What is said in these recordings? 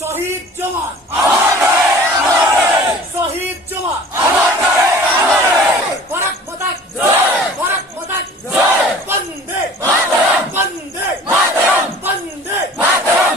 শহীদ জওয়ান শহীদ জওয়ান ভারত মাতা কি ভারত মাতা কি বন্দে মাতরম বন্দে মাতরম বন্দে মাতরম।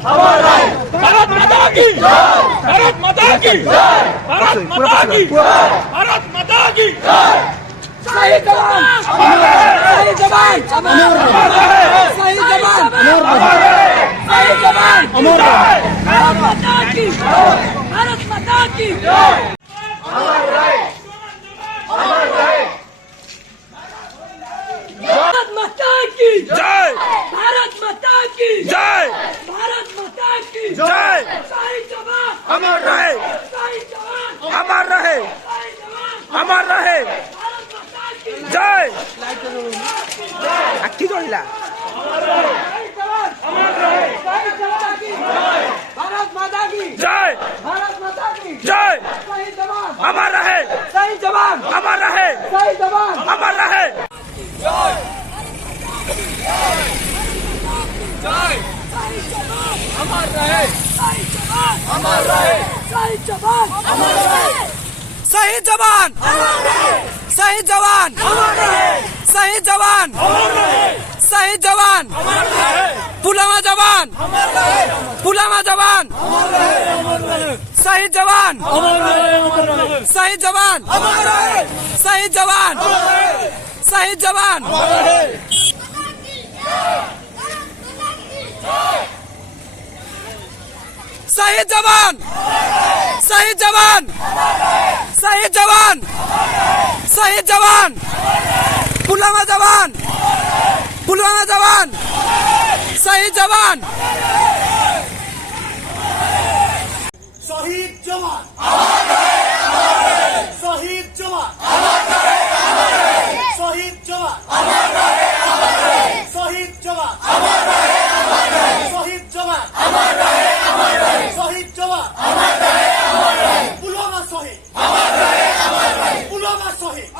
भारत माता की भारत माता की भारत माता की भारत माता की शहीद जवान शहीद जवान शहीद जवान शहीद जवान भारत माता की भारत माता की भारत माता की जय भारत माता की जय भारत माता की जय शहीद जवान अमर रहे शहीद जवान अमर रहे शहीद जवान अमर रहे भारत माता की जय আকি জড়িলা शहीद जवान अमर रहे शहीद जवान की जय भारत माता की जय भारत माता की जय शहीद जवान अमर रहे शहीद जवान अमर रहे शहीद जवान अमर रहे जय जय शहीद जवान अमर रहे शहीद जवान अमर रहे शहीद जवान अमर रहे শহীদ জওয়ান শহীদ জওয়ান শহীদ জওয়ান শহীদ জওয়ান পুলওয়ামা জওয়ান পুলওয়ামা জওয়ান শহীদ জওয়ান শহীদ জওয়ান শহীদ জওয়ান শহীদ জওয়ান শহীদ জওয়ান শহীদ জওয়ান শহীদ জওয়ান শহীদ জওয়ান পুলওয়ামা জওয়ান পুলওয়ামা জওয়ান শহীদ জওয়ান শহীদ জওয়ান শহীদ জওয়ান শহীদ জওয়ান শহীদ জওয়ান শহীদ জওয়ান শহীদ জওয়ান পুলওয়ামা শহীদ পুলওয়ামা শহীদ